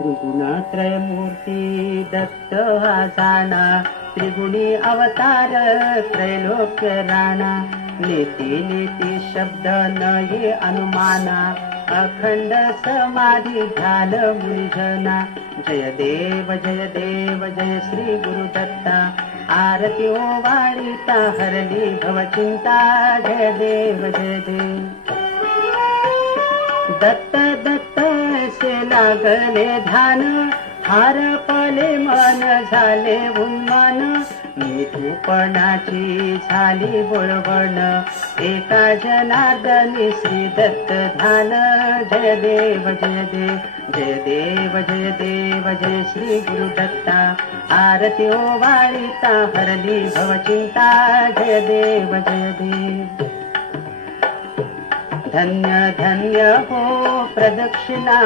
त्रिगुणत्रयमूर्ती दत्त हा जाणा, त्रिगुणी अवतार त्रैलोक्य राणा। नेती नेती शब्द न ये अनुमाना, अखंड समाधी ध्यान मुनिजना। जय देव जय श्री गुरुदत्ता, आरती ओवाळीता हरली भवचिंता। जय देव दत्त दत्त से लागले ध्यान, हारपले मन झाले उन्मान। निधूपणाची झाली बोळवण, एका जनार्दनी श्री दत्त ध्यान। जय देव जय श्री गुरुदत्ता, आरती ओवाळीता हरली भवचिंता। जय देव धन्य धन्य हो प्रदक्षिणा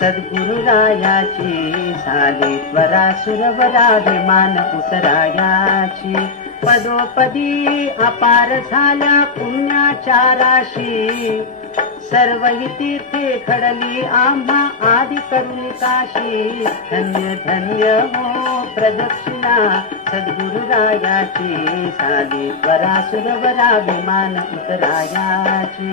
सद्गुरुरायाची, झाली त्वरा सुरवराभिमान उतरायाची। पदोपदी अपार झाल्या पुण्याच्या राशी, सर्व तीर्थे घडली आम्हा आदि करुणी काशी। धन्य धन्य हो प्रदक्षिणा सद्गुरुरायाची, झाली त्वरा सुरवराभिमान उतरायाची।